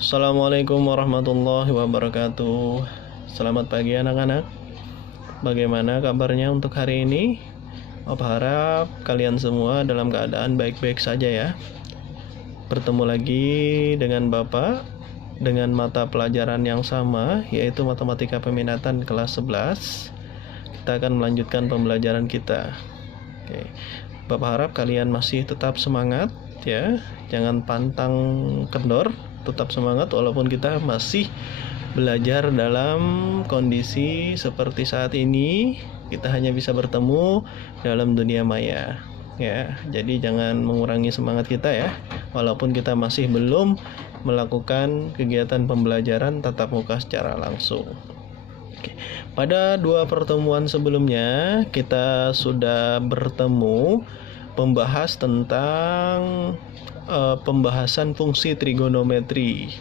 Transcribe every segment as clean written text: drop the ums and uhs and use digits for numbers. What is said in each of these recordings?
Assalamualaikum warahmatullahi wabarakatuh. Selamat pagi anak-anak. Bagaimana kabarnya untuk hari ini? Opa harap kalian semua dalam keadaan baik-baik saja ya. Bertemu lagi dengan Bapak dengan mata pelajaran yang sama, yaitu Matematika Peminatan kelas 11. Kita akan melanjutkan pembelajaran kita. Oke. Bapak harap kalian masih tetap semangat ya. Jangan pantang kendor. Tetap semangat walaupun kita masih belajar dalam kondisi seperti saat ini. Kita hanya bisa bertemu dalam dunia maya ya. Jadi jangan mengurangi semangat kita ya, walaupun kita masih belum melakukan kegiatan pembelajaran tatap muka secara langsung. Oke. Pada dua pertemuan sebelumnya kita sudah bertemu membahas tentang pembahasan fungsi trigonometri,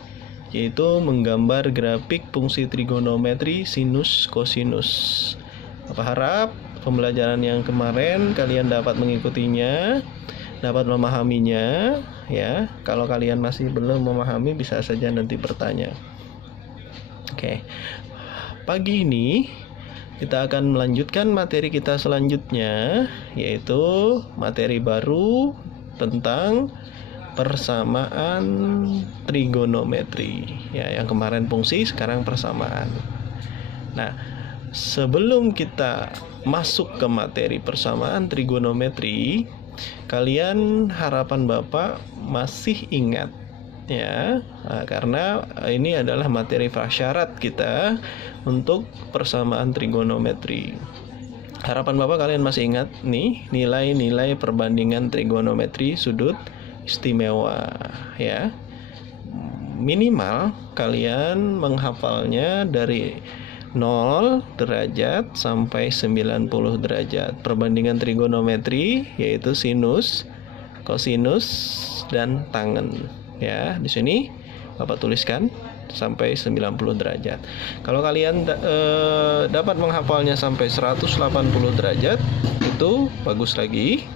yaitu menggambar grafik fungsi trigonometri sinus kosinus. Apa harap pembelajaran yang kemarin kalian dapat mengikutinya, dapat memahaminya ya. Kalau kalian masih belum memahami bisa saja nanti bertanya. Oke. Pagi ini kita akan melanjutkan materi kita selanjutnya, yaitu materi baru tentang persamaan trigonometri ya. Yang kemarin fungsi, sekarang persamaan. Nah, sebelum kita masuk ke materi persamaan trigonometri, kalian harapan Bapak masih ingat ya, karena ini adalah materi prasyarat kita untuk persamaan trigonometri. Harapan Bapak kalian masih ingat nih nilai-nilai perbandingan trigonometri sudut istimewa ya. Minimal kalian menghafalnya dari 0 derajat sampai 90 derajat. Perbandingan trigonometri yaitu sinus, kosinus, dan tangen ya. Di sini Bapak tuliskan sampai 90 derajat. Kalau kalian dapat menghafalnya sampai 180 derajat itu bagus lagi.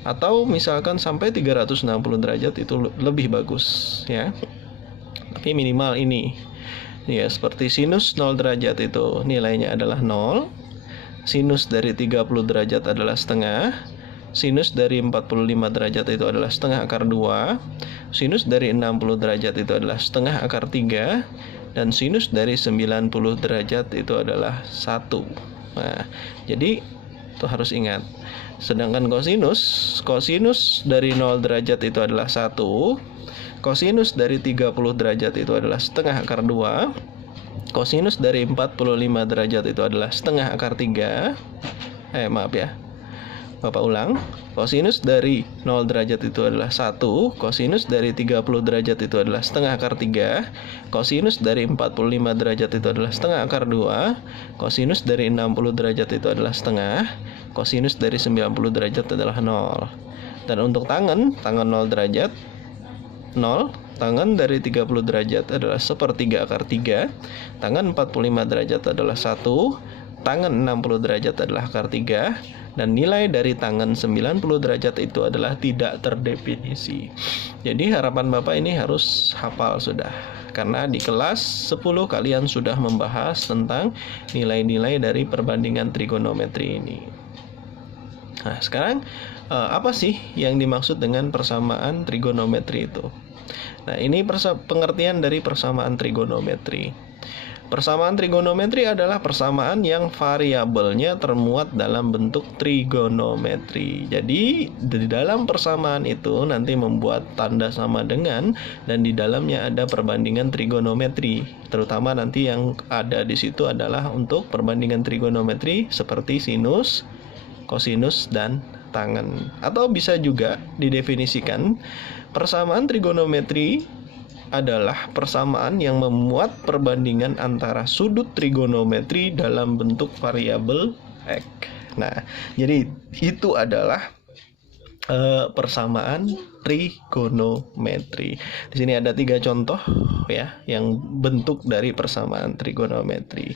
Atau misalkan sampai 360 derajat itu lebih bagus ya. Tapi minimal ini ya, seperti sinus 0 derajat itu nilainya adalah 0. Sinus dari 30 derajat adalah setengah. Sinus dari 45 derajat itu adalah setengah akar 2. Sinus dari 60 derajat itu adalah setengah akar 3. Dan sinus dari 90 derajat itu adalah 1. Nah, jadi itu harus ingat. Sedangkan kosinus dari 0 derajat itu adalah 1. Kosinus dari 30 derajat itu adalah setengah akar 2. Kosinus dari 45 derajat itu adalah setengah akar 3. Maaf ya, Bapak ulang. Kosinus dari 0 derajat itu adalah 1. Kosinus dari 30 derajat itu adalah setengah akar 3. Kosinus dari 45 derajat itu adalah setengah akar 2. Kosinus dari 60 derajat itu adalah setengah. Kosinus dari 90 derajat adalah 0. Dan untuk tangen 0 derajat 0. Tangen dari 30 derajat adalah sepertiga akar 3. Tangen 45 derajat adalah 1. Tangen 60 derajat adalah akar 3. Dan nilai dari tangen 90 derajat itu adalah tidak terdefinisi. Jadi harapan Bapak ini harus hafal sudah, karena di kelas 10 kalian sudah membahas tentang nilai-nilai dari perbandingan trigonometri ini. Nah, sekarang apa sih yang dimaksud dengan persamaan trigonometri itu? Nah, ini pengertian dari persamaan trigonometri. Persamaan trigonometri adalah persamaan yang variabelnya termuat dalam bentuk trigonometri. Jadi di dalam persamaan itu nanti membuat tanda sama dengan, dan di dalamnya ada perbandingan trigonometri. Terutama nanti yang ada di situ adalah untuk perbandingan trigonometri seperti sinus, kosinus, dan tangen. Atau bisa juga didefinisikan persamaan trigonometri adalah persamaan yang memuat perbandingan antara sudut trigonometri dalam bentuk variabel x. Nah, jadi itu adalah persamaan trigonometri. Di sini ada 3 contoh ya yang bentuk dari persamaan trigonometri.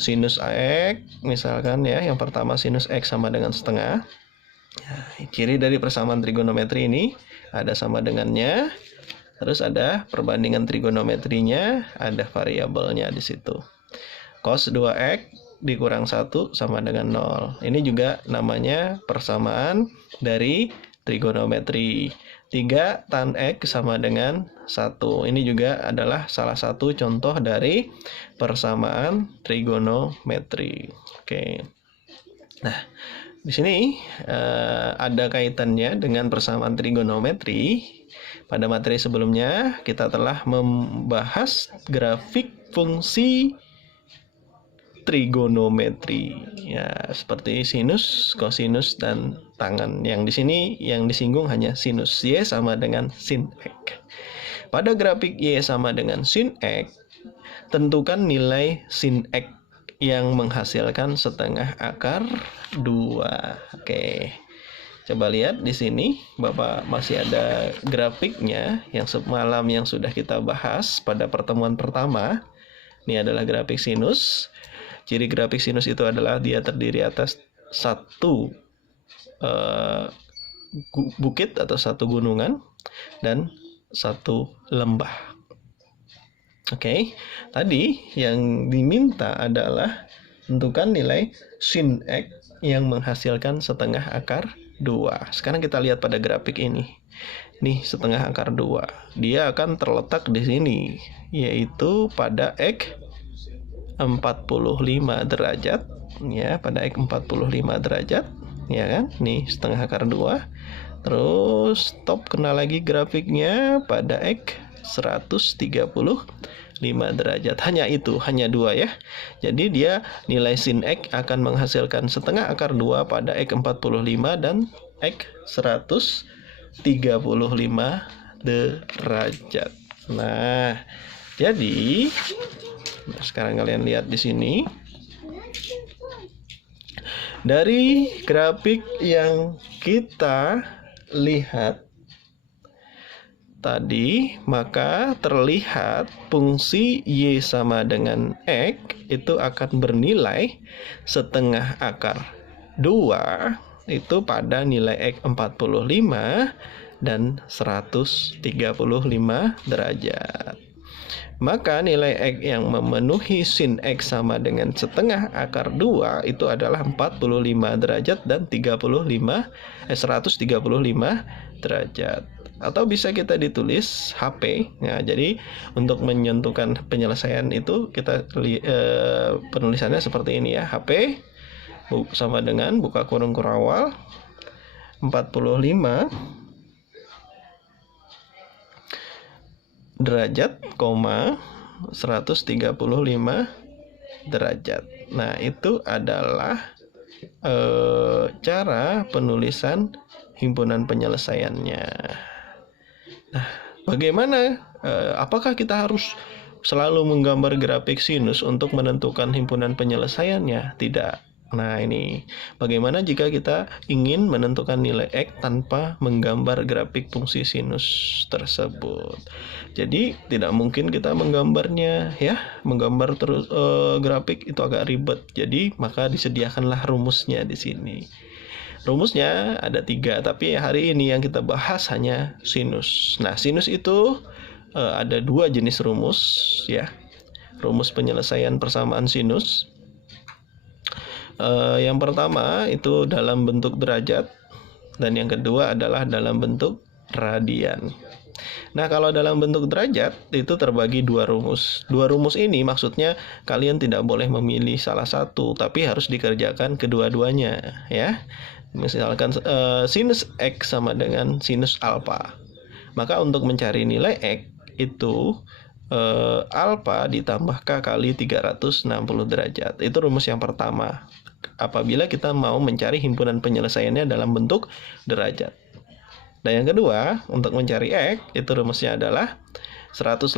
Sinus x misalkan ya, yang pertama sinus x sama dengan setengah. Ciri dari persamaan trigonometri ini ada sama dengannya, Terus ada perbandingan trigonometrinya, ada variabelnya di situ. Cos 2x dikurang 1 sama dengan 0. Ini juga namanya persamaan dari trigonometri. 3 tan x sama dengan 1. Ini juga adalah salah satu contoh dari persamaan trigonometri. Oke. Nah, di sini ada kaitannya dengan persamaan trigonometri. Pada materi sebelumnya kita telah membahas grafik fungsi trigonometri, ya, seperti sinus, kosinus, dan tangen. Yang di sini yang disinggung hanya sinus. Y sama dengan sin X. Pada grafik Y sama dengan sin X, tentukan nilai sin X yang menghasilkan setengah akar 2. Oke. Coba lihat di sini, Bapak masih ada grafiknya yang semalam yang sudah kita bahas pada pertemuan pertama. Ini adalah grafik sinus. Ciri grafik sinus itu adalah dia terdiri atas satu bukit atau satu gunungan dan satu lembah. Oke, tadi yang diminta adalah tentukan nilai sin X yang menghasilkan setengah akar 2. Sekarang kita lihat pada grafik ini. Nih, setengah akar 2. Dia akan terletak di sini, yaitu pada X 45 derajat, ya, pada X 45 derajat, ya kan? Nih, setengah akar 2. Terus stop kena lagi grafiknya pada X 135 derajat. Hanya itu, hanya 2 ya. Jadi dia nilai sin X akan menghasilkan setengah akar 2 pada X 45 dan X 135 derajat. Nah, jadi sekarang kalian lihat di sini. Dari grafik yang kita lihat tadi, maka terlihat fungsi Y sama dengan X itu akan bernilai setengah akar 2 itu pada nilai X 45 dan 135 derajat. Maka nilai X yang memenuhi sin X sama dengan setengah akar 2 itu adalah 45 derajat dan 135 derajat. Atau bisa kita ditulis HP. Nah, jadi untuk menentukan penyelesaian itu kita penulisannya seperti ini ya. HP sama dengan buka kurung kurawal 45 derajat, 135 derajat. Nah, itu adalah cara penulisan himpunan penyelesaiannya. Nah, bagaimana? Apakah kita harus selalu menggambar grafik sinus untuk menentukan himpunan penyelesaiannya? Tidak. Nah, ini bagaimana jika kita ingin menentukan nilai X tanpa menggambar grafik fungsi sinus tersebut. Jadi tidak mungkin kita menggambarnya ya, menggambar terus grafik itu agak ribet. Jadi maka disediakanlah rumusnya di sini. Rumusnya ada 3, tapi hari ini yang kita bahas hanya sinus. Nah, sinus itu ada 2 jenis rumus ya. Rumus penyelesaian persamaan sinus. Yang pertama itu dalam bentuk derajat, dan yang kedua adalah dalam bentuk radian. Nah, kalau dalam bentuk derajat itu terbagi 2 rumus. 2 rumus ini maksudnya kalian tidak boleh memilih salah satu, tapi harus dikerjakan kedua-duanya ya. Misalkan sinus X sama dengan sinus alfa. Maka untuk mencari nilai X itu alfa ditambah K kali 360 derajat. Itu rumus yang pertama. Apabila kita mau mencari himpunan penyelesaiannya dalam bentuk derajat. Dan yang kedua, untuk mencari X, itu rumusnya adalah 180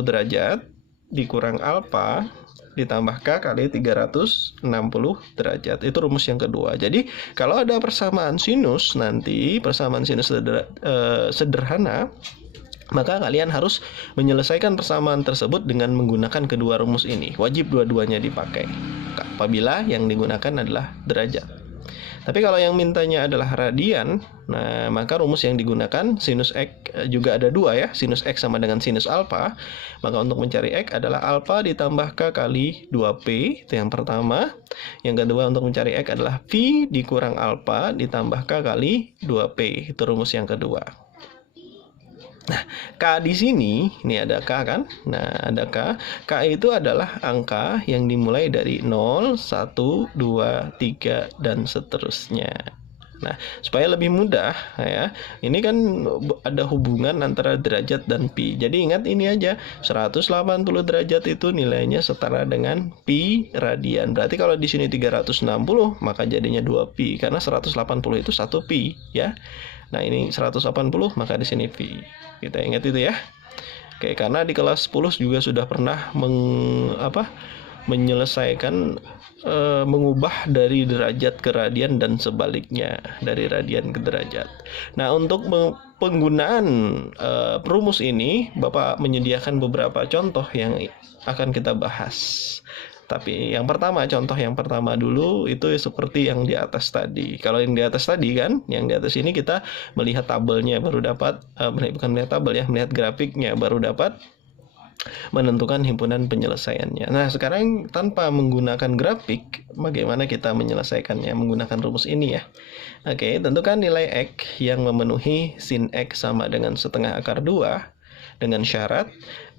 derajat dikurang alfa ditambah K kali 360 derajat. Itu rumus yang kedua. Jadi, kalau ada persamaan sinus nanti, persamaan sinus sederhana, maka kalian harus menyelesaikan persamaan tersebut dengan menggunakan kedua rumus ini. Wajib dua-duanya dipakai apabila yang digunakan adalah derajat. Tapi kalau yang mintanya adalah radian, nah maka rumus yang digunakan sinus X juga ada dua ya, sinus X sama dengan sinus alfa. Maka untuk mencari X adalah alfa ditambah K kali 2P, itu yang pertama. Yang kedua untuk mencari X adalah V dikurang alfa ditambah K kali 2P, itu rumus yang kedua. Nah, K di sini, ini ada K kan? Nah, ada K. K itu adalah angka yang dimulai dari 0, 1, 2, 3, dan seterusnya. Nah, supaya lebih mudah ya, ini kan ada hubungan antara derajat dan pi. Jadi ingat ini aja, 180 derajat itu nilainya setara dengan pi radian. Berarti kalau di sini 360, maka jadinya 2 pi karena 180 itu 1 pi ya. Nah, ini 180, maka di sini pi. Kita ingat itu ya. Oke, karena di kelas 10 juga sudah pernah menyelesaikan mengubah dari derajat ke radian dan sebaliknya, dari radian ke derajat. Nah, untuk penggunaan rumus ini, Bapak menyediakan beberapa contoh yang akan kita bahas. Tapi contoh yang pertama dulu itu seperti yang di atas tadi. Kalau yang di atas tadi kan, yang di atas ini kita melihat tabelnya baru dapat, bukan melihat tabel ya, melihat grafiknya baru dapat menentukan himpunan penyelesaiannya. Nah, sekarang tanpa menggunakan grafik, bagaimana kita menyelesaikannya menggunakan rumus ini ya. Oke, tentukan nilai X yang memenuhi sin X sama dengan setengah akar 2 dengan syarat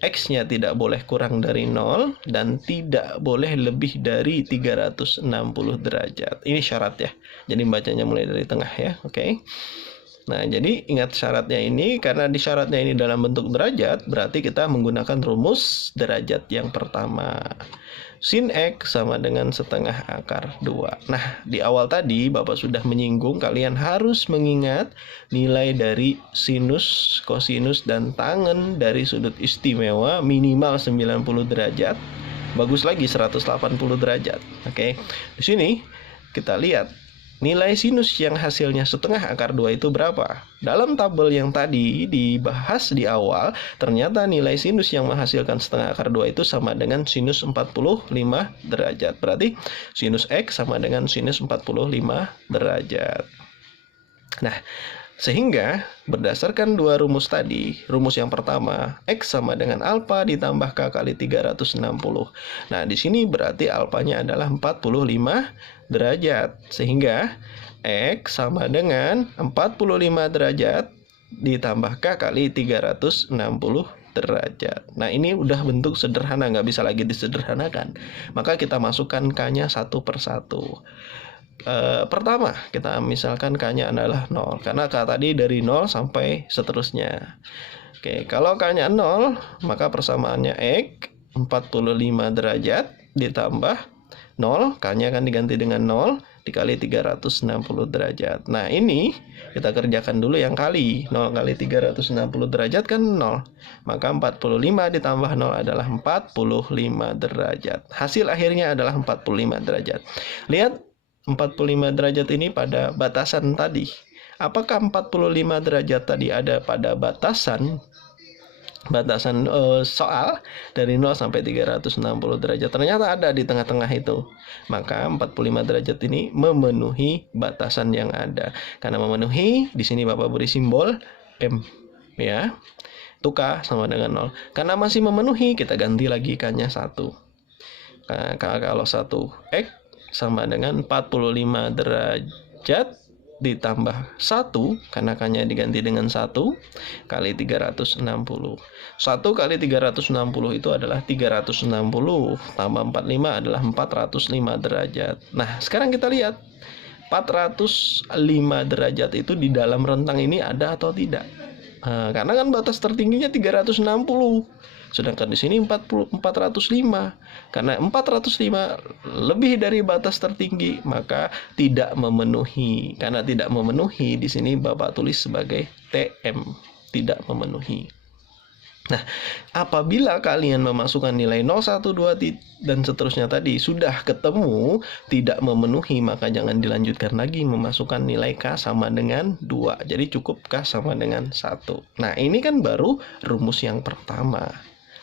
X-nya tidak boleh kurang dari 0 dan tidak boleh lebih dari 360 derajat. Ini syarat ya. Jadi bacanya mulai dari tengah ya. Oke. Nah, jadi ingat syaratnya ini, karena di syaratnya ini dalam bentuk derajat, berarti kita menggunakan rumus derajat yang pertama. Sin X sama dengan setengah akar 2. Nah, di awal tadi Bapak sudah menyinggung, kalian harus mengingat nilai dari sinus, kosinus, dan tangen dari sudut istimewa minimal 90 derajat. Bagus lagi 180 derajat. Oke. Di sini kita lihat nilai sinus yang hasilnya setengah akar 2 itu berapa? Dalam tabel yang tadi dibahas di awal, ternyata nilai sinus yang menghasilkan setengah akar 2 itu sama dengan sinus 45 derajat. Berarti sinus X sama dengan sinus 45 derajat. Nah, sehingga berdasarkan dua rumus tadi, rumus yang pertama X sama dengan alfa ditambah K kali 360. Nah, di sini berarti alfanya adalah 45 derajat. Sehingga X sama dengan 45 derajat ditambah K kali 360 derajat. Nah, ini udah bentuk sederhana, nggak bisa lagi disederhanakan. Maka kita masukkan K-nya satu persatu. Pertama, kita misalkan K-nya adalah 0, karena K tadi dari 0 sampai seterusnya. Oke, kalau K-nya 0, maka persamaannya X 45 derajat ditambah 0, K-nya akan diganti dengan 0 dikali 360 derajat. Nah, ini kita kerjakan dulu yang kali. 0 kali 360 derajat kan 0. Maka 45 ditambah 0 adalah 45 derajat. Hasil akhirnya adalah 45 derajat. Lihat 45 derajat ini pada batasan tadi. Apakah 45 derajat tadi ada pada batasan soal dari 0 sampai 360 derajat? Ternyata ada di tengah-tengah itu. Maka 45 derajat ini memenuhi batasan yang ada. Karena memenuhi, di sini Bapak beri simbol M ya. Itu K sama dengan 0. Karena masih memenuhi, kita ganti lagi K-nya 1. Nah, kalau 1 X sama dengan 45 derajat ditambah 1, karena K-nya diganti dengan 1, kali 360. 1 kali 360 itu adalah 360, tambah 45 adalah 405 derajat. Nah, sekarang kita lihat 405 derajat itu di dalam rentang ini ada atau tidak. Karena kan batas tertingginya 360. Sedangkan di sini 405. Karena 405 lebih dari batas tertinggi, maka tidak memenuhi. Karena tidak memenuhi, di sini Bapak tulis sebagai TM, tidak memenuhi. Nah, apabila kalian memasukkan nilai 0, 1, 2, dan seterusnya tadi sudah ketemu tidak memenuhi, maka jangan dilanjutkan lagi memasukkan nilai K sama dengan 2. Jadi cukup K sama dengan 1. Nah, ini kan baru rumus yang pertama,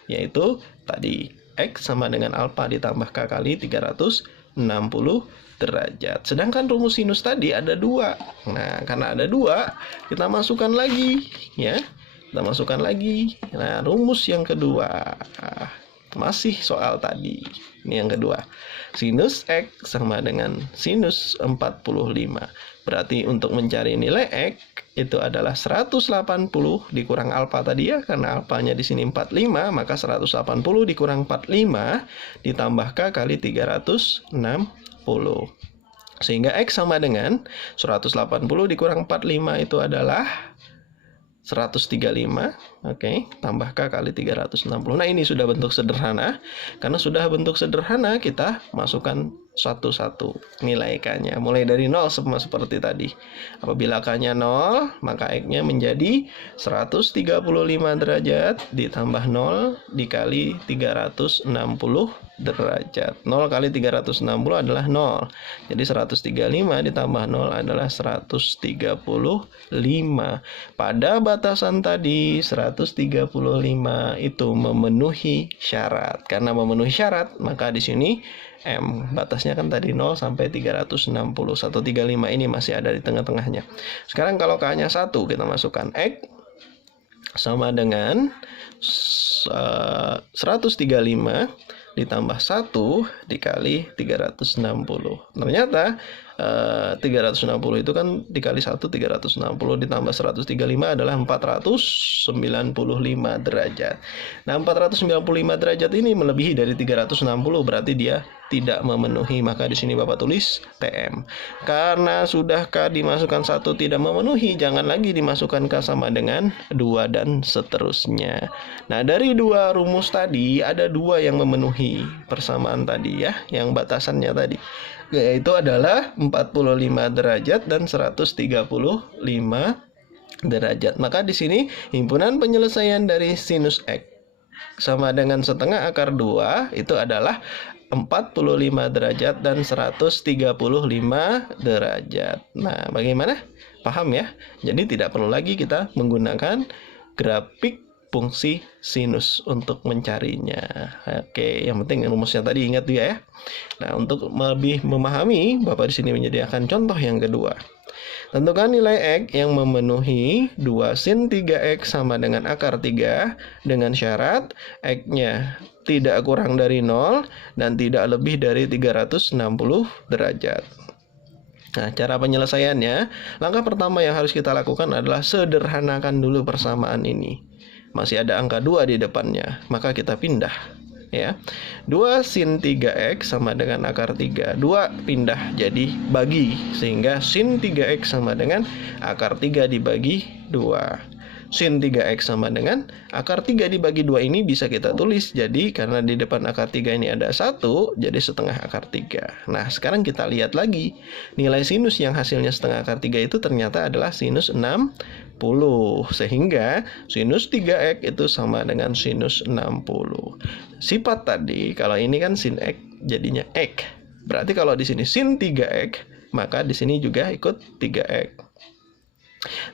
yaitu tadi X sama dengan alfa ditambah K kali 360. derajat. Sedangkan rumus sinus tadi ada 2. Nah, karena ada 2, kita masukkan lagi ya. Kita masukkan lagi. Nah, rumus yang kedua. Masih soal tadi. Ini yang kedua. Sinus X sama dengan sinus 45. Berarti untuk mencari nilai X itu adalah 180 dikurang alfa tadi ya, karena alfanya di sini 45, maka 180 dikurang 45 ditambah K kali 360. Sehingga X sama dengan 180 dikurang 45 itu adalah 135, oke, tambah K kali 360. Nah, ini sudah bentuk sederhana. Karena sudah bentuk sederhana, kita masukkan satu-satu nilai K-nya. Mulai dari 0 sama seperti tadi. Apabila K-nya 0, maka X-nya menjadi 135 derajat ditambah 0 dikali 360 derajat. 0 kali 360 adalah 0. Jadi 135 ditambah 0 adalah 135. Pada batasan tadi 135 itu memenuhi syarat. Karena memenuhi syarat, maka di sini M batasnya kan tadi 0 sampai 360. 135 ini masih ada di tengah-tengahnya. Sekarang kalau K-nya 1, kita masukkan X sama dengan 135 ditambah 1 dikali 360. Ternyata 360 itu kan dikali 1 360 ditambah 135 adalah 495 derajat. Nah, 495 derajat ini melebihi dari 360, berarti dia tidak memenuhi, maka di sini Bapak tulis TM. Karena sudah K dimasukkan 1 tidak memenuhi, jangan lagi dimasukkan K sama dengan 2 dan seterusnya. Nah, dari 2 rumus tadi ada 2 yang memenuhi persamaan tadi ya, yang batasannya tadi, yaitu adalah 45 derajat dan 135 derajat. Maka di sini himpunan penyelesaian dari sinus X sama dengan setengah akar 2 itu adalah 45 derajat dan 135 derajat. Nah, bagaimana? Paham ya? Jadi tidak perlu lagi kita menggunakan grafik fungsi sinus untuk mencarinya. Oke, yang penting rumusnya tadi ingat ya. Nah, untuk lebih memahami, Bapak di sini menyediakan contoh yang kedua. Tentukan nilai X yang memenuhi 2 sin 3X sama dengan akar 3 dengan syarat X-nya tidak kurang dari 0 dan tidak lebih dari 360 derajat. Nah, cara penyelesaiannya, langkah pertama yang harus kita lakukan adalah sederhanakan dulu persamaan ini. Masih ada angka 2 di depannya, maka kita pindah ya. 2 sin 3X sama dengan akar 3. 2 pindah jadi bagi, sehingga sin 3X sama dengan akar 3 dibagi 2. Sin 3X sama dengan akar 3 dibagi 2 ini bisa kita tulis. Jadi karena di depan akar 3 ini ada 1, jadi setengah akar 3. Nah, sekarang kita lihat lagi. Nilai sinus yang hasilnya setengah akar 3 itu ternyata adalah sinus 60. Sehingga sinus 3X itu sama dengan sinus 60. Sifat tadi, kalau ini kan sin X jadinya X. Berarti kalau di sini sin 3X, maka di sini juga ikut 3X.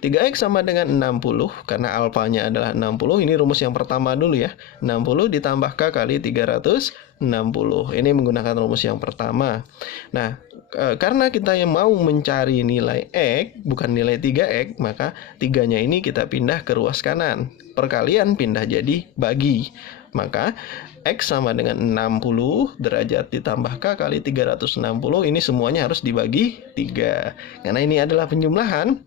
3X sama dengan 60, karena alfanya adalah 60. Ini rumus yang pertama dulu ya. 60 ditambah K kali 360. Ini menggunakan rumus yang pertama. Nah, karena kita yang mau mencari nilai X, bukan nilai 3X, maka 3-nya ini kita pindah ke ruas kanan. Perkalian pindah jadi bagi. Maka X sama dengan 60 derajat ditambah K kali 360. Ini semuanya harus dibagi 3. Karena ini adalah penjumlahan,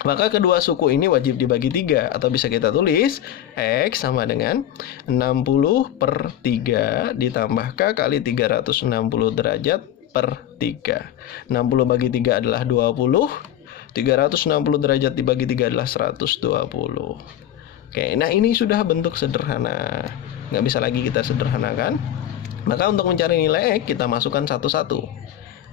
maka kedua suku ini wajib dibagi 3. Atau bisa kita tulis X sama dengan 60 per 3 ditambah K kali 360 derajat per 3. 60 bagi 3 adalah 20. 360 derajat dibagi 3 adalah 120. Oke, nah ini sudah bentuk sederhana. Nggak bisa lagi kita sederhanakan. Maka untuk mencari nilai X, kita masukkan satu-satu.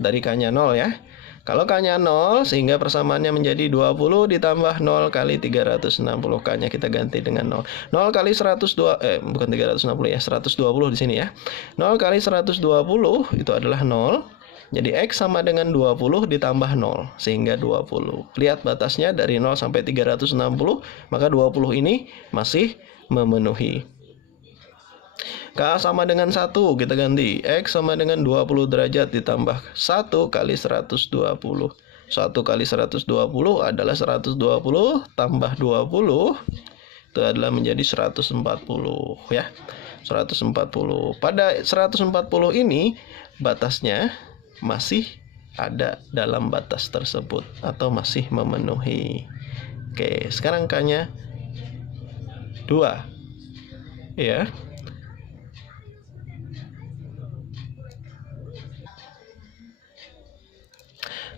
Dari K-nya 0 ya. Kalau K-nya 0, sehingga persamaannya menjadi 20 ditambah 0 kali 360. K-nya kita ganti dengan 0. 0 kali 120, bukan 360 ya, 120 di sini ya. 0 kali 120 itu adalah 0. Jadi X sama dengan 20 ditambah 0, sehingga 20. Lihat batasnya dari 0 sampai 360, maka 20 ini masih memenuhi. K sama dengan 1, kita ganti. X sama dengan 20 derajat ditambah 1 kali 120. 1 kali 120 adalah 120 tambah 20. Itu adalah menjadi 140 ya. 140. Pada 140 ini batasnya masih ada dalam batas tersebut atau masih memenuhi. Oke, sekarang K-nya 2. Ya.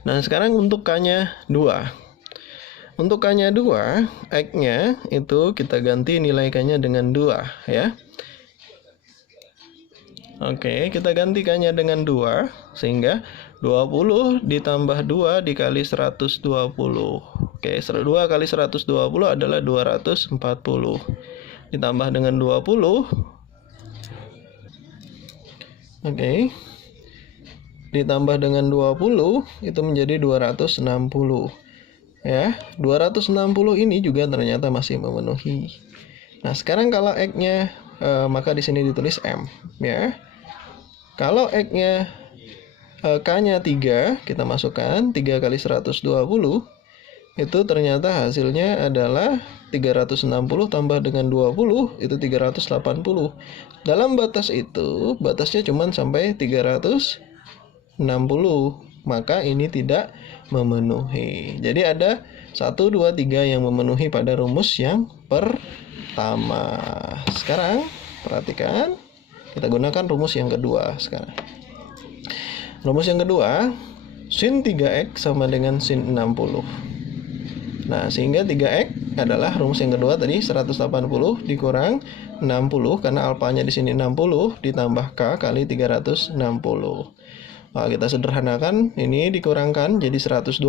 Nah, sekarang untuk K-nya 2. Untuk K-nya 2, X-nya itu kita ganti nilai K-nya dengan 2 ya. Oke, kita ganti K-nya dengan 2 sehingga 20 ditambah 2 dikali 120. Oke, 2 kali 120 adalah 240. Ditambah dengan 20. Oke. Ditambah dengan 20 itu menjadi 260. Ya, 260 ini juga ternyata masih memenuhi. Nah, sekarang kalau X-nya maka di sini ditulis M ya. Kalau X-nya K-nya 3, kita masukkan 3 kali 120, itu ternyata hasilnya adalah 360 tambah dengan 20, itu 380. Dalam batas itu, batasnya cuma sampai 360, maka ini tidak memenuhi. Jadi ada 1, 2, 3 yang memenuhi pada rumus yang pertama. Sekarang perhatikan, kita gunakan rumus yang kedua sekarang. Rumus yang kedua, sin 3x sama dengan sin 60. Nah, sehingga 3x adalah rumus yang kedua tadi 180 dikurang 60 karena alfanya di sini 60 ditambah k kali 360. Nah, kita sederhanakan, ini dikurangkan jadi 120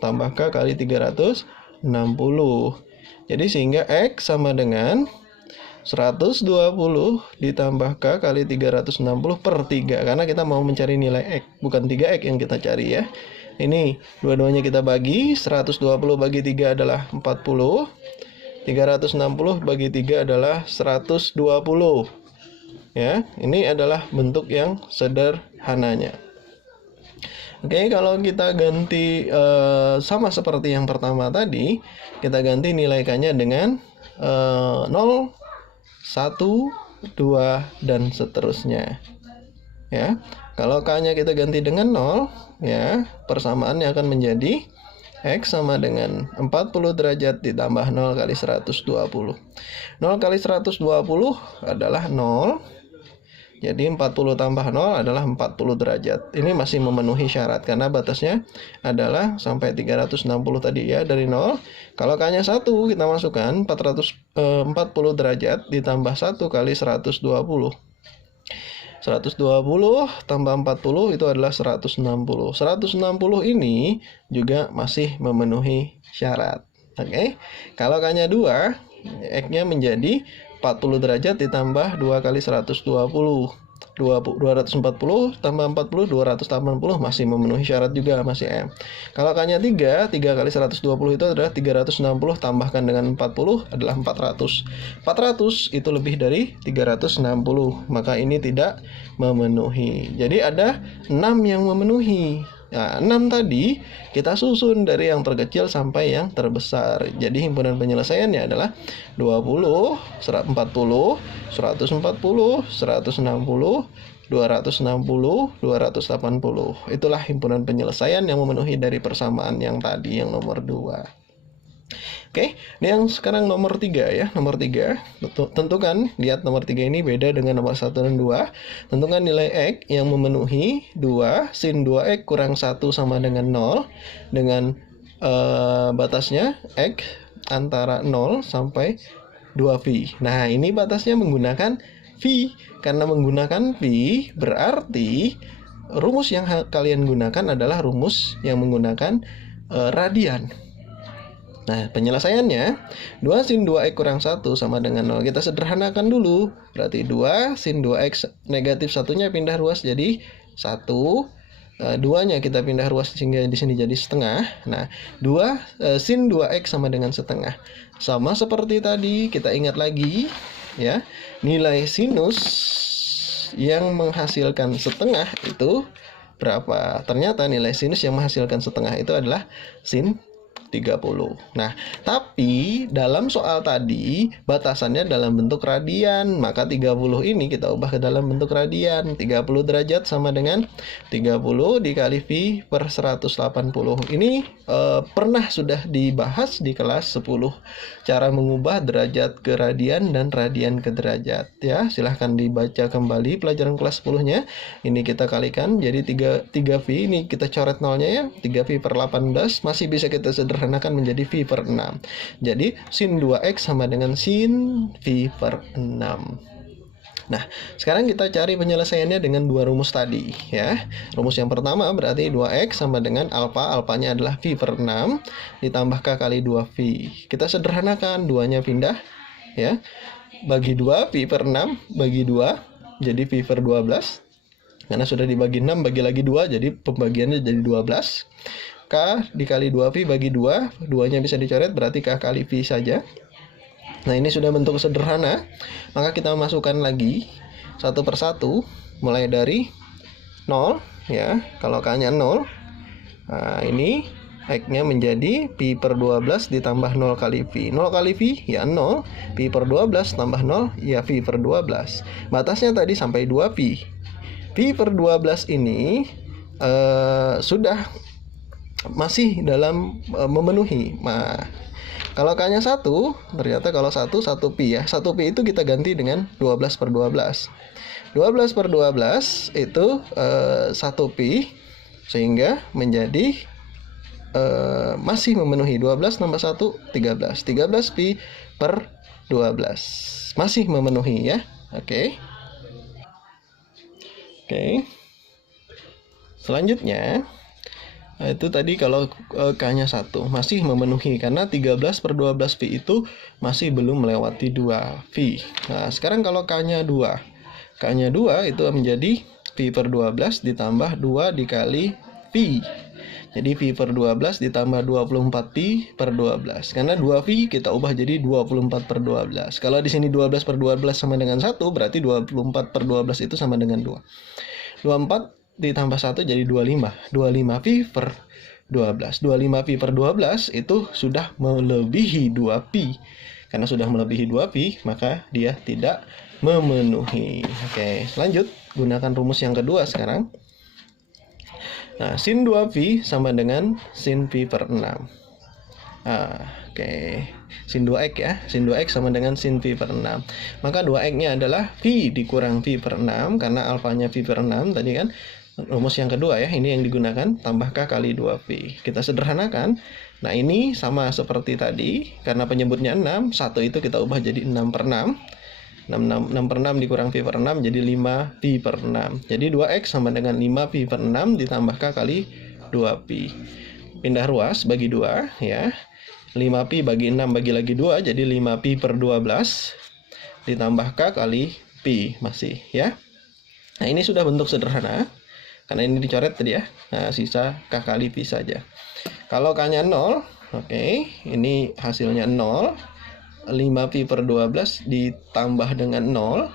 tambah k kali 360. Jadi sehingga x sama dengan 120 ditambah K kali 360 per 3. Karena kita mau mencari nilai X, bukan 3X yang kita cari ya. Ini dua-duanya kita bagi, 120 bagi 3 adalah 40. 360 bagi 3 adalah 120. Ya, ini adalah bentuk yang sederhananya. Oke, kalau kita ganti sama seperti yang pertama tadi, kita ganti nilai K-nya dengan 0, 1, 2, dan seterusnya. Ya, kalau K-nya kita ganti dengan 0, ya, persamaannya akan menjadi X sama dengan 40 derajat ditambah 0 kali 120. 0 kali 120 adalah 0. Jadi 40 tambah 0 adalah 40 derajat. Ini masih memenuhi syarat karena batasnya adalah sampai 360 tadi ya, dari 0. Kalau K-nya 1 kita masukkan 40 derajat ditambah 1 kali 120. 120 tambah 40 itu adalah 160. 160 ini juga masih memenuhi syarat. Oke. Kalau K-nya 2, X-nya menjadi 40 derajat ditambah 2 kali 120. 240 tambah 40, 280 masih memenuhi syarat juga, masih M. Kalau K-nya 3 kali 120 itu adalah 360 tambahkan dengan 40 adalah 400. 400 itu lebih dari 360, maka ini tidak memenuhi. Jadi ada 6 yang memenuhi. Nah, 6 tadi kita susun dari yang terkecil sampai yang terbesar. Jadi himpunan penyelesaiannya adalah 20, 140, 140, 160, 260, 280. Itulah himpunan penyelesaian yang memenuhi dari persamaan yang tadi, yang nomor 2. Oke, ini yang sekarang nomor 3 ya. Nomor 3, tentukan, lihat nomor 3 ini beda dengan nomor 1 dan 2. Tentukan nilai X yang memenuhi 2, sin 2X kurang 1 sama dengan 0. Dengan batasnya X antara 0 sampai 2V. Nah, ini batasnya menggunakan V. Karena menggunakan V, berarti rumus yang kalian gunakan adalah rumus yang menggunakan radian. Nah, penyelesaiannya 2 sin 2x kurang 1 sama dengan 0. Kita sederhanakan dulu. Berarti 2 sin 2x negatif satunya pindah ruas jadi 1. 2-nya kita pindah ruas sehingga di sini jadi setengah. Nah, 2 sin 2x sama dengan setengah. Sama seperti tadi, kita ingat lagi. ya, nilai sinus yang menghasilkan setengah itu berapa? Ternyata nilai sinus yang menghasilkan setengah itu adalah sin 30. Nah, tapi dalam soal tadi batasannya dalam bentuk radian, maka 30 ini kita ubah ke dalam bentuk radian. 30 derajat sama dengan 30 dikali V per 180. Ini pernah sudah dibahas di kelas 10, cara mengubah derajat ke radian dan radian ke derajat, ya. Silahkan dibaca kembali pelajaran kelas 10-nya. Ini kita kalikan jadi 3V, ini kita coret nolnya ya. 3V per 18 masih bisa kita sederhanakan menjadi V per 6. Jadi sin 2X sama dengan sin V per 6. Nah, sekarang kita cari penyelesaiannya dengan dua rumus tadi, ya. Rumus yang pertama berarti 2X sama dengan alfa, alfanya adalah V per 6 ditambah K kali 2V. Kita sederhanakan, 2-nya pindah, ya. Bagi 2, V per 6 bagi 2 jadi V per 12. Karena sudah dibagi 6 bagi lagi 2, jadi pembagiannya jadi 12. K dikali 2V bagi 2, 2-nya bisa dicoret berarti K kali V saja. Nah, ini sudah bentuk sederhana, maka kita masukkan lagi satu persatu, mulai dari 0, ya. Kalau K-nya 0, nah ini X-nya menjadi Pi per 12 ditambah 0 kali V. 0 kali V, ya 0. Pi per 12 tambah 0, ya V per 12. Batasnya tadi sampai 2 Pi. V per 12 ini sudah masih dalam memenuhi. Nah, kalau K-nya 1, ternyata kalau 1 Pi ya. 1 Pi itu kita ganti dengan 12 per 12. 12 per 12 itu 1 Pi, sehingga menjadi masih memenuhi. 12 tambah 1, 13. 13 Pi per 12. Masih memenuhi ya. Oke. Selanjutnya itu tadi kalau K-nya 1 masih memenuhi karena 13 per 12 V itu masih belum melewati 2 V. Nah, sekarang kalau K-nya 2. K-nya 2 itu menjadi V per 12 ditambah 2 dikali V. Jadi V per 12 ditambah 24 V per 12. Karena 2 V kita ubah jadi 24 per 12. Kalau di sini 12 per 12 sama dengan 1, berarti 24 per 12 itu sama dengan 2. 24 ditambah 1 jadi 25. 25 pi per 12. 25 pi per 12 itu sudah melebihi 2 pi. Karena sudah melebihi 2 pi, maka dia tidak memenuhi. Oke, lanjut. Gunakan rumus yang kedua sekarang. Nah, sin 2 pi sama dengan sin pi per 6. Sin 2x ya. Sin 2x sama dengan sin pi per 6. Maka 2x-nya adalah V dikurang V per 6. Karena alfanya V per 6 tadi kan. Rumus yang kedua ya, ini yang digunakan, tambah K kali 2V. Kita sederhanakan. Nah, ini sama seperti tadi, karena penyebutnya 6, 1 itu kita ubah jadi 6 per 6. 6 per 6 dikurang V per 6 jadi 5 pi per 6. Jadi 2X sama dengan 5 pi per 6 ditambah K kali 2 pi. Pindah ruas bagi 2 ya. 5 pi bagi 6 bagi lagi 2 jadi 5 pi per 12 ditambah K kali pi masih ya. Nah, ini sudah bentuk sederhana. Karena ini dicoret tadi ya. Nah, sisa K kali pi saja. Kalau K-nya 0, oke, ini hasilnya 0. 5 pi per 12 ditambah dengan 0,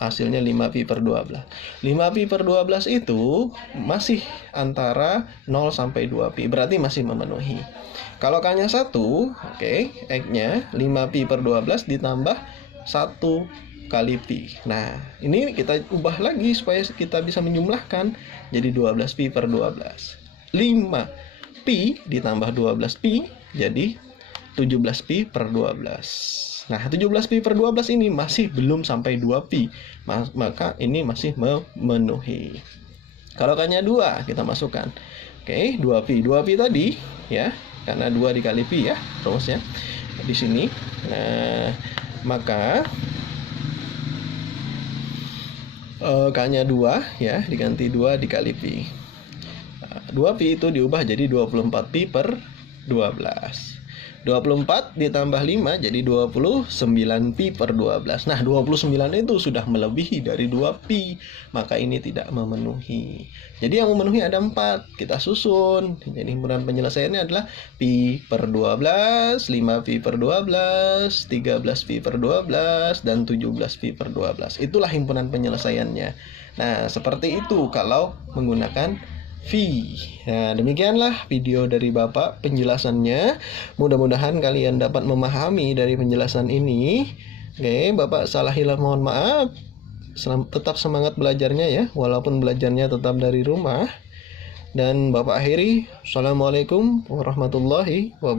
hasilnya 5 pi per 12. 5 pi per 12 itu masih antara 0 sampai 2 pi, berarti masih memenuhi. Kalau K-nya 1, oke, X-nya 5 pi per 12 ditambah 1 kali pi. Nah, ini kita ubah lagi supaya kita bisa menjumlahkan jadi 12 pi per 12. 5 pi ditambah 12 pi jadi 17 pi per 12. Nah, 17 pi per 12 ini masih belum sampai 2 pi. Maka ini masih memenuhi. Kalau K-nya 2 kita masukkan. Oke, 2 pi. 2 pi tadi ya, karena 2 dikali pi ya rumusnya di sini. Nah, maka K-nya 2 ya, diganti 2 dikali pi. 2 pi itu diubah jadi 24 pi per 12. 24 ditambah 5 jadi 29 pi per 12. Nah 29 itu sudah melebihi dari 2 pi, maka ini tidak memenuhi. Jadi yang memenuhi ada 4, kita susun. Jadi himpunan penyelesaiannya adalah pi per 12, 5 pi per 12, 13 pi per 12, dan 17 pi per 12. Itulah himpunan penyelesaiannya. Nah seperti itu kalau menggunakan V. Nah, demikianlah video dari Bapak penjelasannya. Mudah-mudahan kalian dapat memahami dari penjelasan ini. Oke, Bapak salah hilang mohon maaf. Tetap semangat belajarnya ya, walaupun belajarnya tetap dari rumah. Dan Bapak akhiri, Assalamualaikum warahmatullahi wabarakatuh.